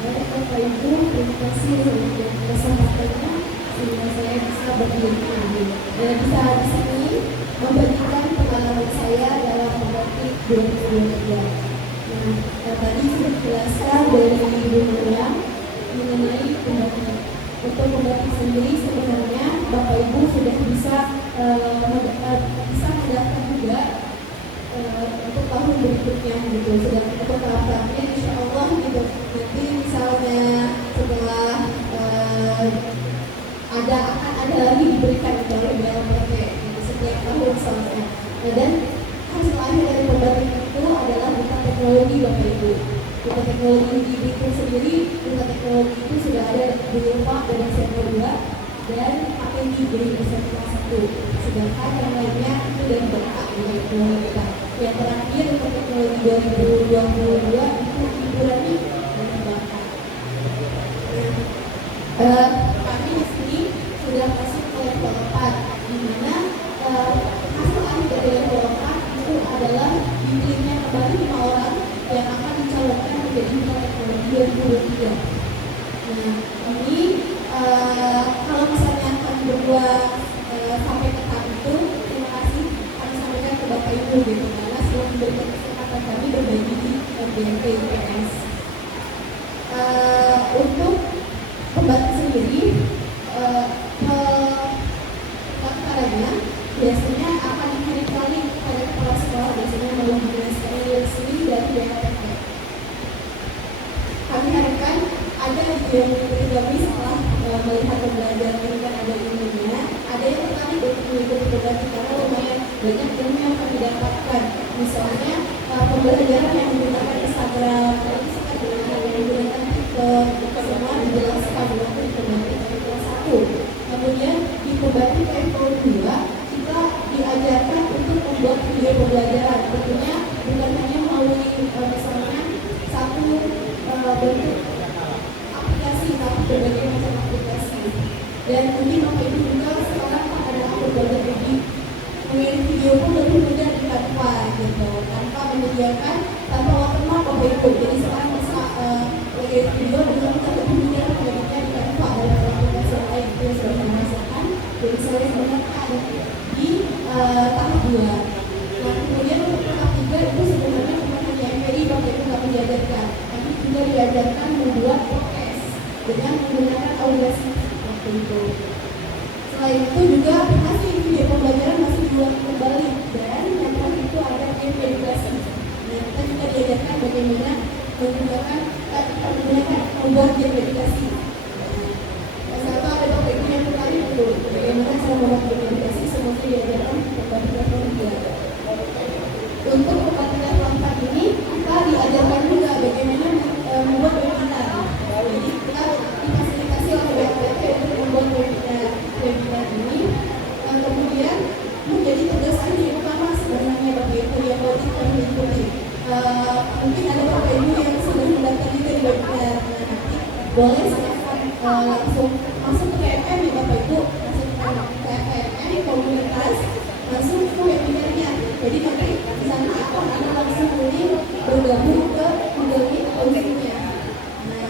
Baik Bapak Ibu, terima kasih untuk kesempatannya sehingga saya bisa berdiri lagi dan bisa di sini membagikan pengalaman saya dalam membatik 2023. Nah, tadi sudah dijelaskan dari Ibu Maryam mengenai pembatik. Untuk pembatik sendiri sebenarnya Bapak Ibu sudah bisa mendaftar juga untuk tahun berikutnya gitu. Sudah untuk tahap-tahapnya insya Allah gitu. Nanti misalnya setelah akan ada lagi diberikan dalam BLPT gitu, setiap tahun soalnya. Nah, dan hasil akhir dari pembatik itu adalah buka teknologi Bapak Ibu. Buka teknologi di Bitung sendiri, buka teknologi itu sudah ada di Eropa dan SMA 2 dan APMI dari SMA 1. Sedangkan yang lainnya itu dari BK dengan kita. Yang terakhir untuk teknologi 2022 itu hiburannya dari BK. Kami di sini sudah masuk ke level 4, di mana hasil akhir dari level 4 itu adalah dipilihnya kembali 5 orang yang akan dicalonkan menjadi teknologi 2023. Nah, ini kalau misalnya akan berdua sampai ke tahap itu, terima kasih kami sampaikan ke Bapak Ibu gitu, karena sudah memberikan kesempatan kami berbagi di BMP UPS. Untuk pembatik sendiri, pendaftarannya biasanya akan dikirim kali kepada kepala sekolah, biasanya melalui dinas resmi dari BMPT. Kami harapkan ada yang mengikuti setelah melihat pembelajaran ini kan ada ilmunya, ada yang tertarik untuk mengikuti pembelajaran karena lumayan banyak ilmu yang kami dapatkan. Misalnya pembelajaran yang menggunakan Instagram, yang menggunakan TikTok, semua dijelaskan waktu di pembatik kelas 1. Kemudian di pembatik level 2 kita diajarkan untuk membuat video pembelajaran. Tentunya bukan hanya melalui misalnya satu bentuk aplikasi, tapi berbagai macam aplikasi. Dan mungkin Bapak Ibu juga sekarang ada berbagai mengirim video pun lebih mudah di Canva gitu, tanpa menyediakan tanpa watermark Bapak Ibu. Jadi sekarang bisa mengirim video dengan lebih mudah mengeditnya di Canva dan aplikasi lain itu yang sudah dirasakan. Jadi saya sebenarnya ada di tahap 2. Nah, kemudian untuk tahap 3 itu sebenarnya bukan hanya MPI Bapak Ibu nggak menjajarkan, tapi juga diajarkan membuat podcast dengan menggunakan Audacity waktu itu. Selain itu juga masih video pembelajaran masih dibuat kembali dan yang terakhir itu ada game edukasi. Nah, kita juga diajarkan bagaimana menggunakan membuat game edukasi. Satu ada Bapak Ibu yang tertarik itu bagaimana cara membuat game edukasi, semuanya diajarkan kepada dia. Untuk pembelajaran level 4 ini kita diajarkan juga bagaimana membuat webinar. Jadi kita difasilitasi oleh BMPT untuk membuat webinar ini. Kemudian menjadi tugas akhir utama sebenarnya Bapak Ibu yang wajib kami ikuti. Mungkin ada Bapak Ibu yang sudah mendaftar juga di webinar. Nanti boleh langsung masuk ke KFM ya Bapak Ibu, masuk ke KFM komunitas, langsung ke webinarnya. Jadi nanti di sana akan ada langsung link bergabung ke Google Meet audienya. Nah,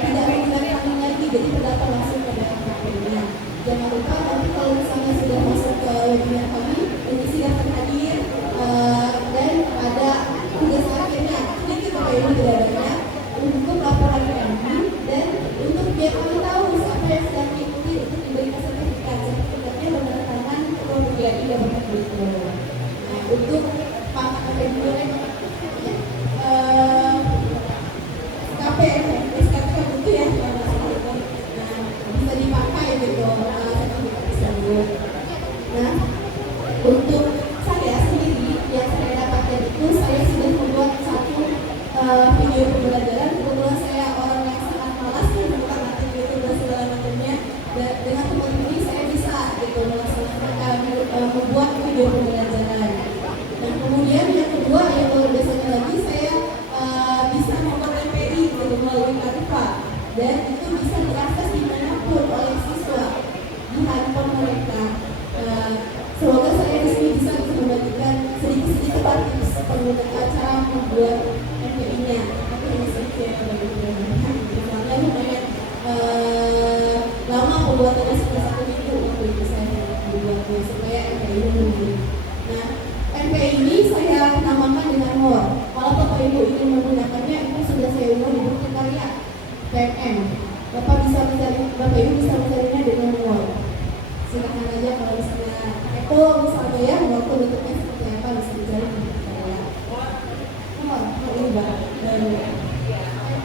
tidak menggunakan lagi, jadi terdaftar langsung ke KFM-nya. Jangan lupa nanti kalau misalnya sudah masuk ke webinar kami, ini silahkan hadir dan ada tugas akhirnya. Sedikit Bapak Ibu tidak banyak untuk laporan kami dan untuk biar kami tahu siapa yang sedang mengikuti untuk diberikan sertifikat. Sertifikatnya bertandatangan ketua PGRI dan Bapak Ibu. Nah, untuk pangkat Bapak Ibu KPM, SKP itu ya, bisa dipakai gitu sertifikat tersebut. Nah, untuk saya sendiri yang saya dapatkan itu saya sudah membuat satu video pembelajaran. Kebetulan saya orang yang sangat malas membuka materi itu dan segala macamnya. Dengan teman ini saya bisa gitu melaksanakan membuat video pembelajaran. Dan kemudian yang kedua yang luar biasanya lagi saya bisa membuat MPI gitu melalui Canva dan itu bisa diakses dimanapun oleh siswa di handphone mereka. Semoga saya di sini bisa membagikan sedikit-sedikit tips penggunaan cara membuat MPI-nya. Tapi ini sedikit yang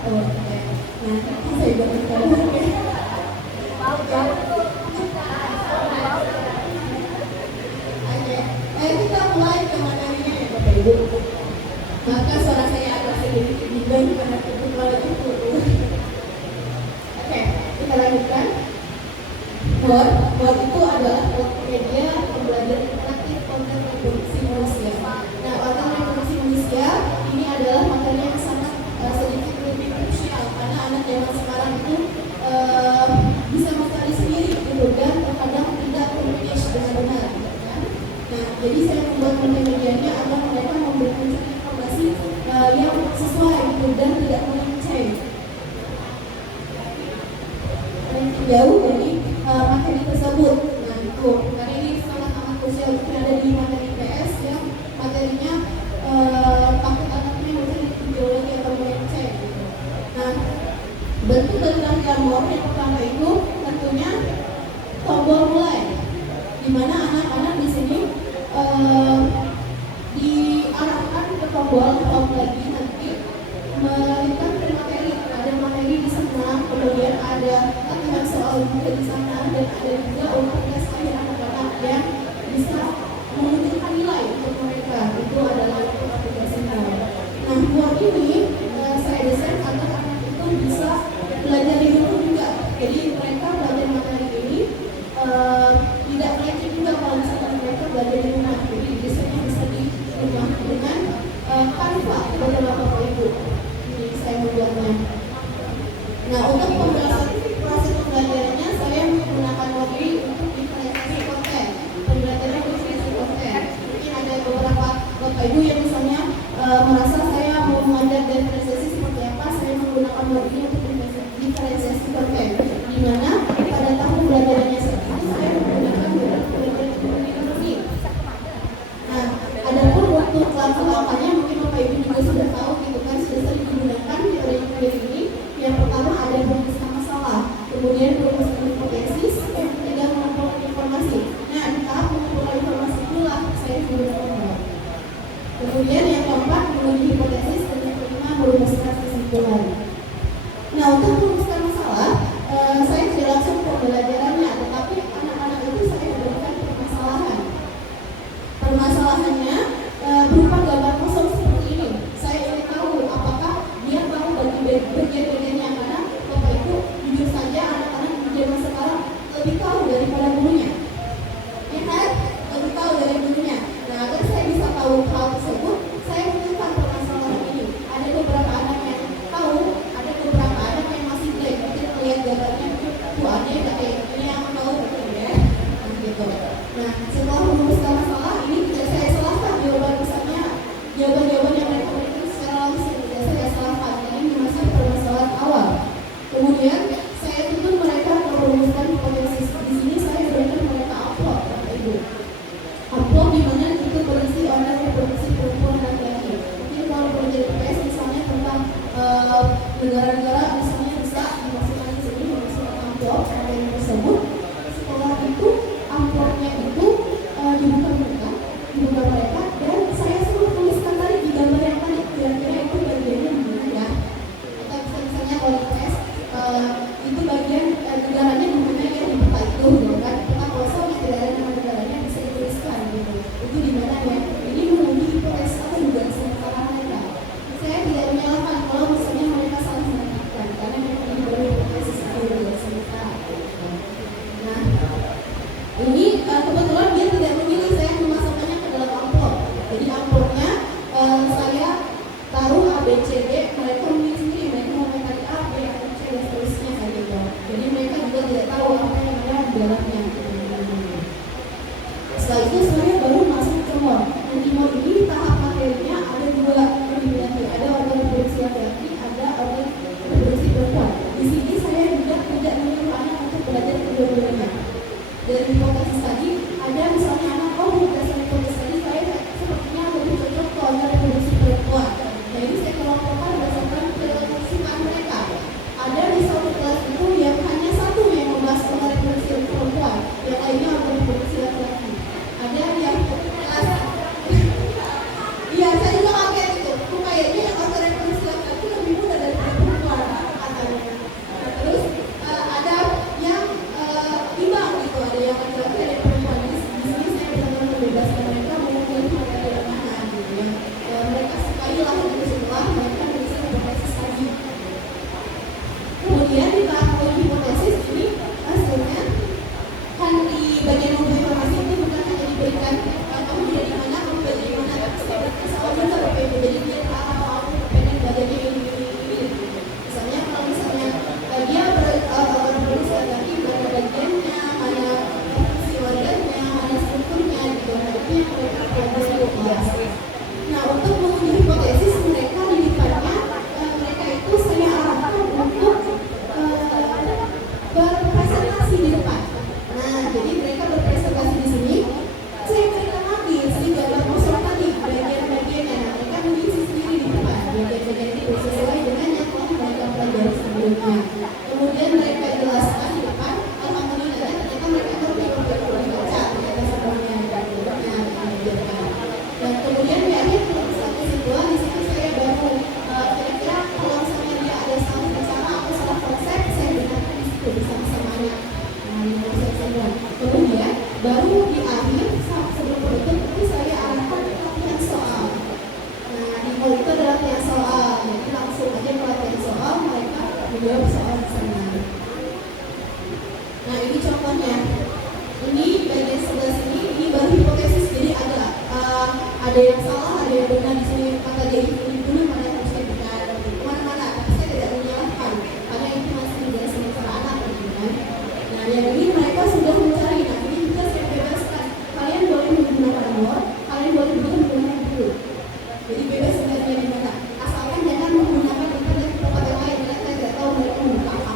Oke. Nah, itu saya buat sekarang. Oke. Kita mulai ke materinya ya Bapak Ibu. Maka suara saya agak sedikit dibanding karena kebetulan lagi turun. Oke, kita lanjutkan. Word itu adalah media pembelajaran interaktif konten reproduksi manusia. Nah, konten reproduksi manusia ini adalah materi yang sangat sedikit lebih krusial karena anak zaman sekarang itu bisa mencari sendiri gitu dan terkadang tidak manage dengan benar. Kan? Nah, jadi saya membuat konten-medianya agar mereka memberikan informasi yang sesuai gitu, dan tidak melenceng jauh dari materi tersebut. Nah, itu karena ini sangat amat krusial untuk ada di materi PS yang materinya takut anaknya mungkin ideologi atau melenceng gitu. Nah, bentuk dari rangkaian Word yang pertama itu tentunya tombol mulai, di mana anak-anak di sini diarahkan ke tombol lagi nanti melintas ke materi. Ada materi di sana, kemudian ada latihan soal juga di sana, dan ada juga untuk tes akhir anak-anak yang bisa menunjukkan nilai untuk mereka. Itu adalah aplikasinya. Nah, Word ini saya desain agar anak itu bisa belajar di rumah juga. Jadi mereka belajar materi ini tidak melenceng juga kalau misalkan mereka belajar di rumah. Jadi desainnya bisa di rumah dengan Canva Bapak Ibu. Ini saya membuatnya. Nah, untuk pembahasan proses pembelajarannya saya menggunakan Word ini untuk diferensiasi konten. Pembelajaran diferensiasi konten. Mungkin ada beberapa Bapak Ibu yang misalnya merasa saya mau mengajar diferensiasi seperti apa, saya menggunakan Word ini untuk diferensiasi konten. Di mana pada tahun pembelajarannya sendiri saya menggunakan pembelajaran ekonomi. Nah, adapun untuk langkah-langkahnya mungkin Bapak Ibu juga sudah tahu gitu kan, sudah sering digunakan teori ini. Yang pertama ada perumuskan masalah, kemudian perumuskan hipotesis, yang ketiga mengumpulkan informasi. Nah, di tahap mengumpulkan informasi itulah saya menggunakan. Kemudian yang keempat menguji hipotesis, dan yang kelima merumuskan kesimpulan. Nah, untuk merumuskan masalah, saya tidak langsung pembelajarannya, tetapi anak-anak itu saya berikan permasalahan. Permasalahannya berupa gambar kosong seperti ini. Saya ingin tahu apakah dia tahu bagian-bagiannya, karena Bapak Ibu jujur saja anak-anak di zaman sekarang lebih tahu daripada gurunya. Ya kan? Lebih tahu dari gurunya. Nah, agar saya bisa tahu hal tersebut, saya menentukan permasalahan ini. Ada beberapa anak yang tahu, ada beberapa anak yang masih blank. Mungkin melihat gambarnya, tuh ada yang kayak ini yang tahu betul ya. Nah, gitu. Nah, setelah merumuskan masalah ini tidak saya salahkan jawaban misalnya jawaban-jawaban yang mereka berikan secara langsung, tidak saya salahkan. Ini masih permasalahan awal. Kemudian saya tuntut mereka merumuskan hipotesis. Di sini saya berikan mereka amplop, Bapak Ibu. Amplop di mana itu berisi organ reproduksi perempuan dan laki-laki. Mungkin kalau belajar PS misalnya tentang negara-negara misalnya bisa dimasukkan di sini, memasukkan amplop materi tersebut. Setelah itu amplopnya itu dibuka mereka, dan saya suruh tuliskan tadi di gambar yang tadi kira-kira itu bagiannya di mana ya. Atau misalnya kalau di PS itu bagian negaranya di mana ya, di peta itu gitu kan. Peta kosong yang tidak ada nama negaranya bisa dituliskan gitu. Itu di mana ya. Ini menguji hipotesis atau dugaan salah mereka. Saya tidak menyalahkan kalau misalnya mereka salah menentukan. jawab soal sana. Nah ini contohnya, ini bagian sebelah sini, ini baru hipotesis, jadi ada yang salah, ada yang benar di sini. Kata dia ini dulu mana yang harus dibuka kemana-mana, tapi saya tidak menyalahkan karena itu masih menjadi sementara anak, gitu kan. Nah yang ini mereka sudah mencari, nah ini juga saya bebaskan, kalian boleh menggunakan more, kalian boleh juga menggunakan dulu. Jadi bebas sebenarnya di mana, asalkan jangan menggunakan internet di tempat yang lain, karena saya tidak tahu mereka membuka apa.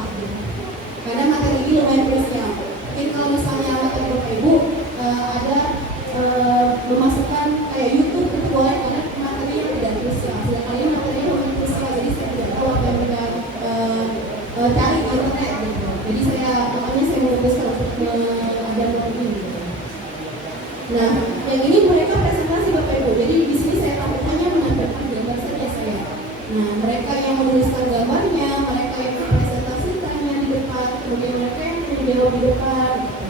Karena materi ini lumayan krusial. Mungkin kalau misalnya materi Bapak Ibu ada memasukkan kayak YouTube itu boleh, karena materinya tidak krusial. Sedangkan ini materinya lumayan krusial, jadi saya tidak tahu apa yang mereka cari di internet gitu. Jadi makanya saya memutuskan untuk mengajarkan ini. Gitu. Nah, yang ini mereka presentasi Bapak Ibu. Jadi di sini saya hanya menampilkan gambar saja saya. Nah, mereka yang menuliskan gambarnya, mereka yang presentasikannya di depan, kemudian mereka yang menjawab di depan. Gitu.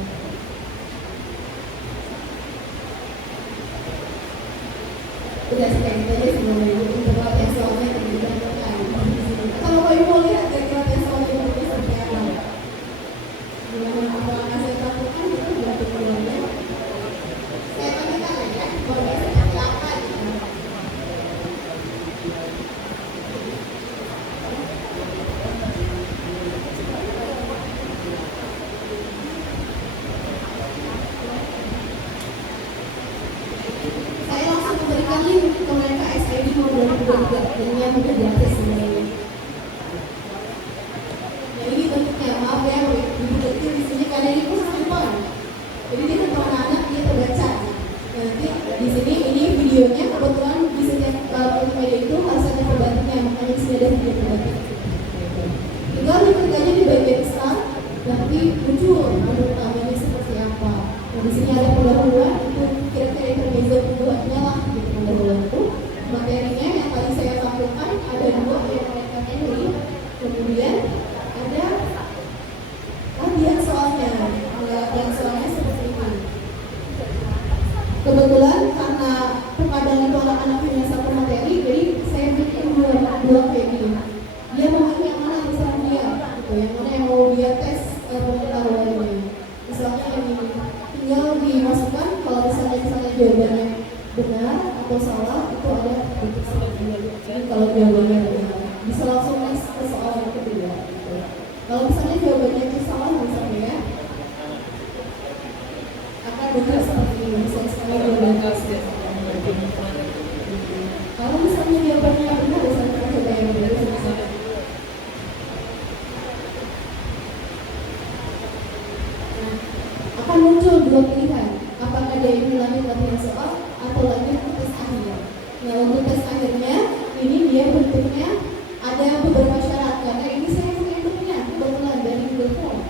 Udah sekian itu aja sebenarnya untuk latihan soalnya yang dilakukan. Kalau Bapak Ibu mau lihat dari latihan soalnya itu seperti apa? Gimana apa yang saya lakukan itu sudah tujuannya. Saya tanyakan ya, boleh seperti apa gitu. Saya langsung memberikan link ke mereka SID mau 2023 dan yang mudah gratis sebenarnya. Nah ini bentuknya, maaf ya, ibu kecil di sini karena ini khusus handphone. Jadi dia untuk anak-anak dia terbaca. Nanti di sini ini videonya, kebetulan di setiap multimedia itu harus ada pembantunya, makanya di sini ada video pembantu. Tinggal diklik aja di bagian start, nanti muncul alur utamanya seperti apa. Nah di sini ada pendahuluan, itu kira-kira intermezzo keduanya lah gitu pendahuluan itu. Materinya yang tadi saya tampilkan ada dua yang mereka Henry, kemudian ada latihan soalnya. Latihan soalnya seperti ini. Kebetulan karena terkadang itu anak-anak punya satu materi, jadi saya bikin dua kayak gini. Dia mau yang mana misalnya dia, gitu, yang mana yang mau dia tes pengetahuannya. Misalnya yang ini, tinggal dimasukkan kalau misalnya jawabannya benar atau salah itu ada titik seperti ini. Jadi kalau jawabannya benar, bisa langsung next ke soal yang kedua. Gitu. Kalau misalnya jawabannya itu salah misalnya ya, akan benar seperti ini. Misalnya jawabannya kalau misalnya jawabannya benar, misalnya coba yang benar misalnya. Akan muncul dua pilihan, apakah dia ingin lanjut latihan soal atau lanjut ke tes akhir. Nah untuk tes akhirnya ini dia bentuknya ada beberapa syarat, karena ini saya punya bentuknya kebetulan dari Google Form.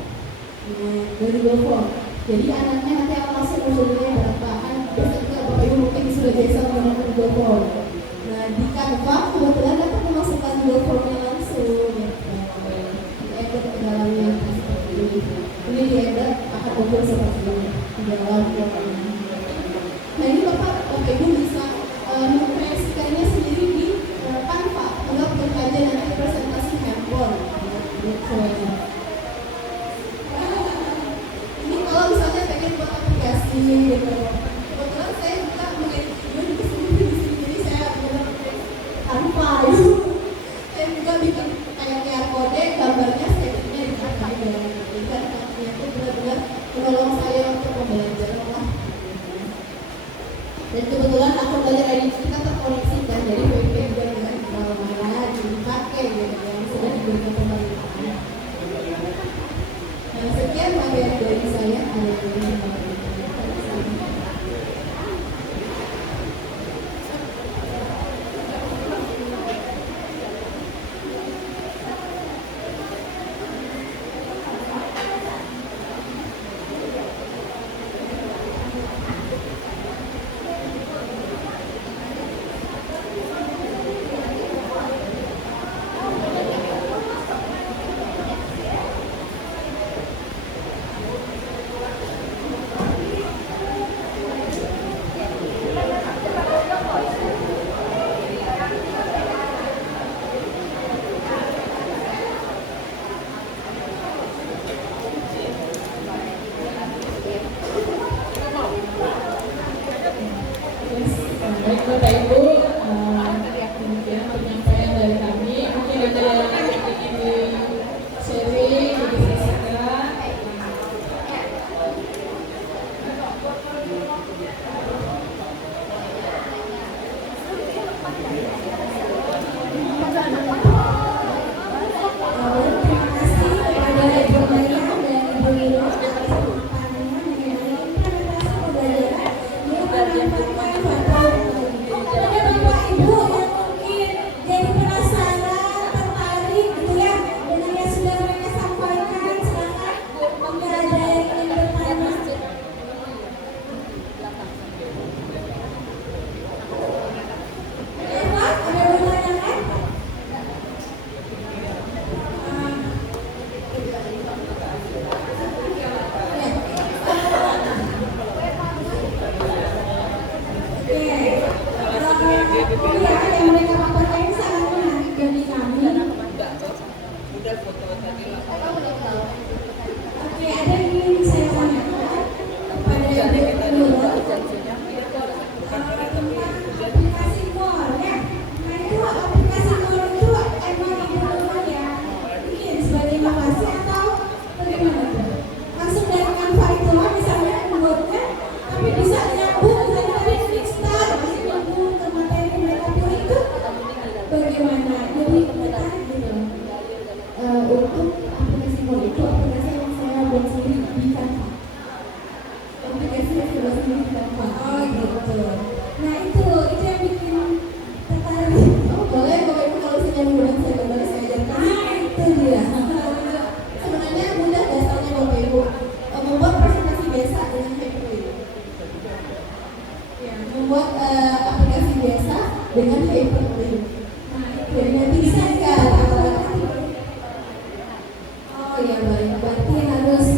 Nah dari Google Form, jadi anaknya nanti akan langsung munculnya berapa kan? Biasanya juga Bapak Ibu mungkin sudah biasa menggunakan Google Form. Nah di Canva kebetulan dapat memasukkan Google Formnya langsung, di-edit ke dalamnya seperti ini. Ini di-edit akan muncul seperti ini di dalam Form. Nah ini Bapak Ibu bisa mengkreasikannya sendiri di Canva. Enggak perlu aja nanti presentasi handphone. Ini kalau misalnya pengen buat aplikasi gitu. Kebetulan saya juga mengedit video sendiri di sini, jadi saya pakai Canva itu. Saya juga bikin kayak QR code, gambarnya saya bikinnya di Canva aja. Jadi Canva-nya itu benar-benar menolong saya untuk membelajar lah. Dan kebetulan akun belajar ID kita terkoneksikan, jadi WP juga dengan mana dipakai gitu yang sudah diberikan pemerintah. Nah sekian materi dari saya hari ini. ada yang ingin sharing, begitu saja. Terima kasih kepada Ibu Maya dan Ibu Lilo atas pemaparannya mengenai implementasi pembelajaran yang memanfaatkan faktor. Kepada Bapak Ibu yang mungkin jadi penasaran, tertarik gitu ya dengan yang sudah mereka sampaikan, silakan mungkin ada yang ingin bertanya. Eva, ada bertanya kan? Ya, yang mereka paparkan sangat menarik bagi kami. Oke, ada yang ingin saya tanyakan kepada Ibu Nurul tentang aplikasi MOL ya. Nah itu aplikasi MOL itu emang Ibu Nurul yang bikin sebagai inovasi atau bagaimana? Langsung dari Canva itu misalnya membuatnya, tapi bisa nyambung misalnya dari Kickstar, masih nyambung ke materi mereka pilih itu bagaimana? Jadi menarik gitu. Untuk aplikasi MOL itu aplikasi yang saya buat sendiri di Canva. Aplikasi yang saya buat sendiri di Canva. Oh gitu. Nah itu yang bikin tertarik. Oh boleh Ibu kalau saya mudah saya kembali saya ajarkan. Nah itu dia. Sebenarnya mudah dasarnya Bapak Ibu membuat presentasi biasa dengan Hyperlink. Ya, membuat aplikasi biasa dengan Hyperlink. Nah itu nanti bisa nggak? Oh ya baik, berarti harus